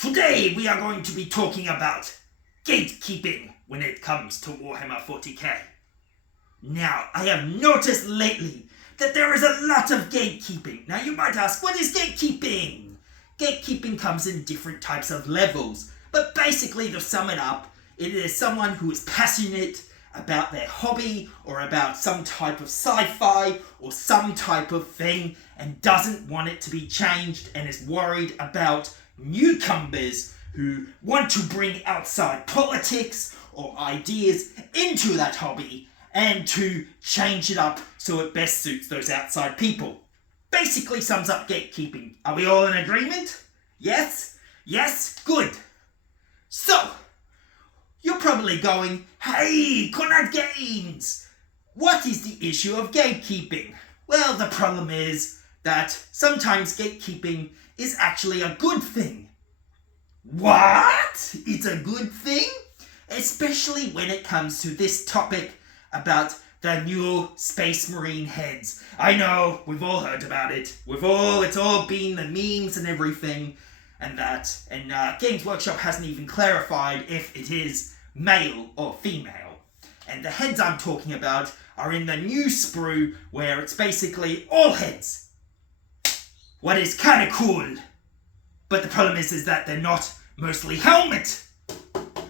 Today we are going to be talking about gatekeeping when it comes to Warhammer 40k. Now, I have noticed lately that there is a lot of gatekeeping. Now you might ask, what is gatekeeping? Gatekeeping comes in different types of levels, but basically to sum it up, it is someone who is passionate about their hobby or about some type of sci-fi or some type of thing and doesn't want it to be changed and is worried about newcomers who want to bring outside politics or ideas into that hobby and to change it up so it best suits those outside people. Basically sums up gatekeeping. Are we all in agreement? Yes? Yes? Good. So, you're probably going, hey, Conrad Games! What is the issue of gatekeeping? Well, the problem is that sometimes gatekeeping is actually a good thing. What? It's a good thing? Especially when it comes to this topic about the new Space Marine heads. I know, we've all heard about it. It's all been the memes and everything, and Games Workshop hasn't even clarified if it is male or female. And the heads I'm talking about are in the new sprue where it's basically all heads. What is kind of cool. But the problem is that they're not mostly helmet.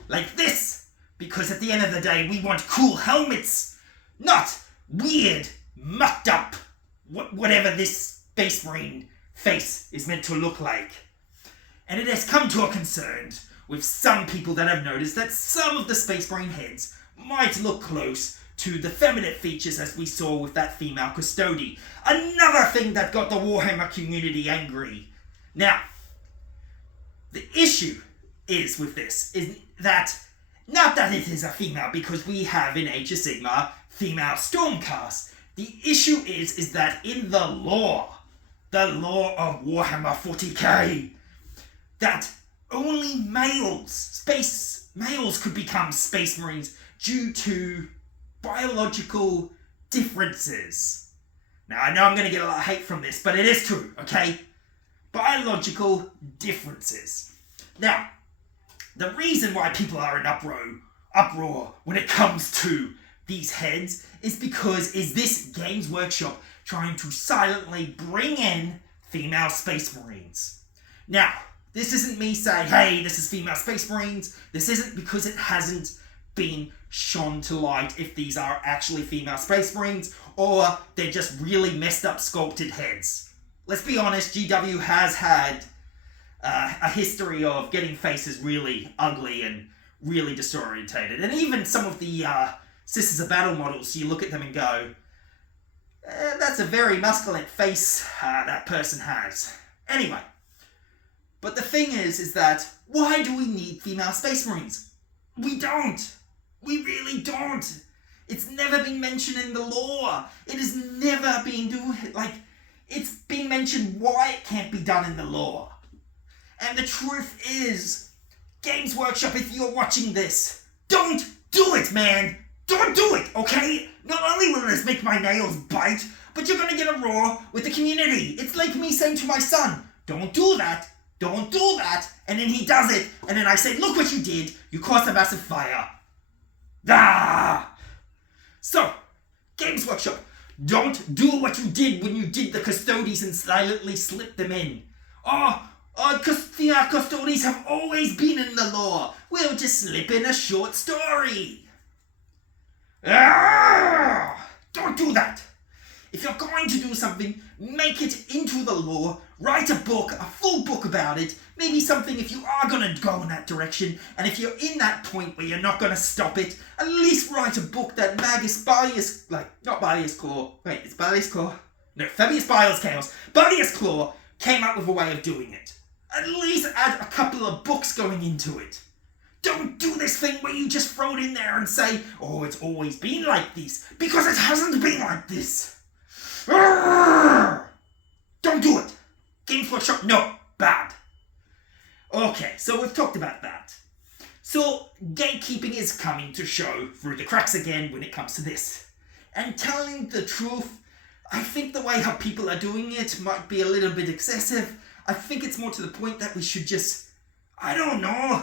Like this. Because at the end of the day, we want cool helmets. Not weird, mucked up, whatever this Space Marine face is meant to look like. And it has come to a concern with some people that have noticed that some of the Space Marine heads might look close to the feminine features as we saw with that female custody. Another thing that got the Warhammer community angry. Now, the issue is with this, is that, not that it is a female, because we have in Age of Sigmar female Stormcast. The issue is that in the lore of Warhammer 40k, that only males could become Space Marines due to biological differences. Now, I know I'm going to get a lot of hate from this, but it is true, okay? Biological differences. Now, the reason why people are in uproar when it comes to these heads is because this Games Workshop trying to silently bring in female Space Marines. Now, this isn't me saying, hey, this is female Space Marines. This isn't because it hasn't been shone to light if these are actually female Space Marines or they're just really messed up sculpted heads. Let's be honest, GW has had a history of getting faces really ugly and really disorientated. And even some of the Sisters of Battle models, you look at them and go, that's a very masculine face that person has. Anyway, but the thing is that why do we need female Space Marines? We don't. We really don't. It's never been mentioned in the lore. It has never been it's been mentioned why it can't be done in the lore. And the truth is, Games Workshop, if you're watching this, don't do it, man. Don't do it, okay? Not only will this make my nails bite, but you're gonna get a roar with the community. It's like me saying to my son, don't do that. Don't do that. And then he does it. And then I say, look what you did. You caused a massive fire. Ah! So, Games Workshop, don't do what you did when you did the custodies and silently slipped them in. Female custodies have always been in the lore. We'll just slip in a short story. Don't do that. If you're going to do something, make it into the lore, write a book, a full book about it, maybe something if you are going to go in that direction, and if you're in that point where you're not going to stop it, at least write a book that Fabius Biles Chaos, Bardius Claw came up with a way of doing it. At least add a couple of books going into it. Don't do this thing where you just throw it in there and say, oh, it's always been like this, because it hasn't been like this. Don't do it. Games Workshop, no, bad. Okay, so we've talked about that. So, gatekeeping is coming to show through the cracks again when it comes to this. And telling the truth, I think the way how people are doing it might be a little bit excessive. I think it's more to the point that we should just I don't know,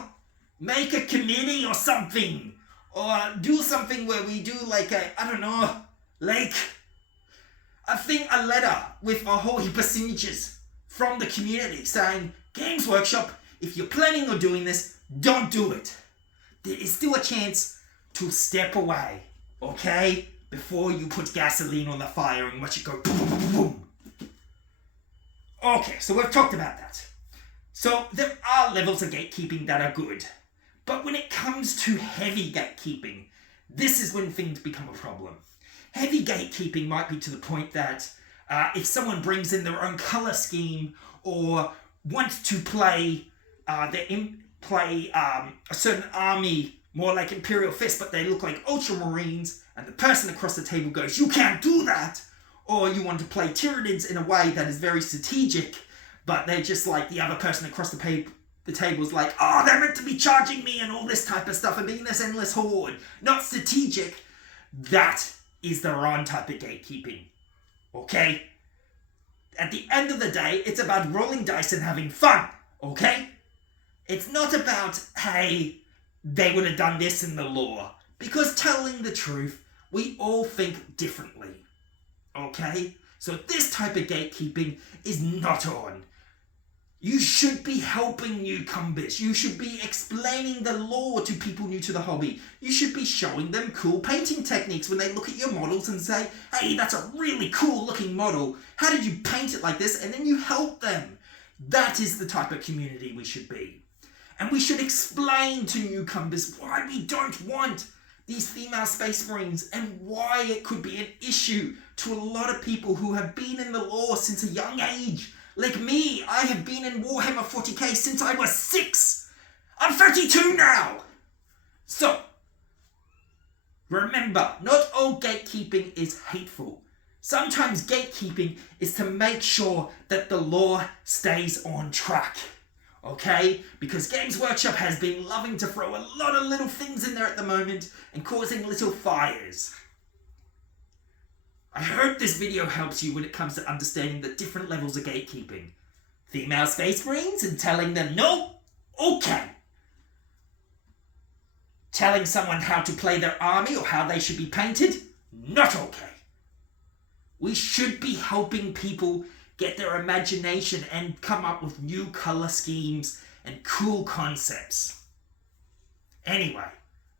make a committee or something. Or do something where we do like a letter with a whole heap of signatures from the community saying, Games Workshop, if you're planning on doing this, don't do it. There is still a chance to step away, okay? Before you put gasoline on the fire and watch it go boom, boom, boom, boom. Okay, so we've talked about that. So there are levels of gatekeeping that are good. But when it comes to heavy gatekeeping, this is when things become a problem. Heavy gatekeeping might be to the point that if someone brings in their own color scheme or wants to play a certain army more like Imperial Fist, but they look like Ultramarines, and the person across the table goes, you can't do that! Or you want to play Tyranids in a way that is very strategic, but they're just like the other person across the table's like, oh, they're meant to be charging me and all this type of stuff and being this endless horde. Not strategic. That is the wrong type of gatekeeping. Okay? At the end of the day, it's about rolling dice and having fun. Okay? It's not about, hey, they would have done this in the lore. Because telling the truth, we all think differently. Okay? So this type of gatekeeping is not on. You should be helping newcomers. You should be explaining the lore to people new to the hobby. You should be showing them cool painting techniques when they look at your models and say, hey, that's a really cool looking model. How did you paint it like this? And then you help them. That is the type of community we should be. And we should explain to newcomers why we don't want these female Space Marines and why it could be an issue to a lot of people who have been in the lore since a young age. Like me, I have been in Warhammer 40k since I was 6. I'm 32 now. So, remember, not all gatekeeping is hateful. Sometimes gatekeeping is to make sure that the lore stays on track. Okay? Because Games Workshop has been loving to throw a lot of little things in there at the moment and causing little fires. I hope this video helps you when it comes to understanding the different levels of gatekeeping. Female Space Marines and telling them no? Okay. Telling someone how to play their army or how they should be painted? Not okay. We should be helping people get their imagination and come up with new color schemes and cool concepts. Anyway,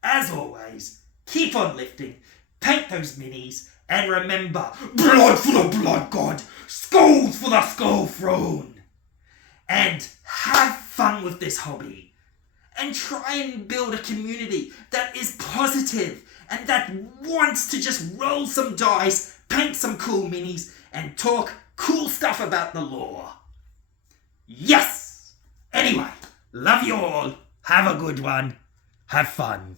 as always, keep on lifting, paint those minis, and remember, blood for the blood god, skulls for the skull throne. And have fun with this hobby. And try and build a community that is positive and that wants to just roll some dice, paint some cool minis, and talk cool stuff about the lore. Yes! Anyway, love you all. Have a good one. Have fun.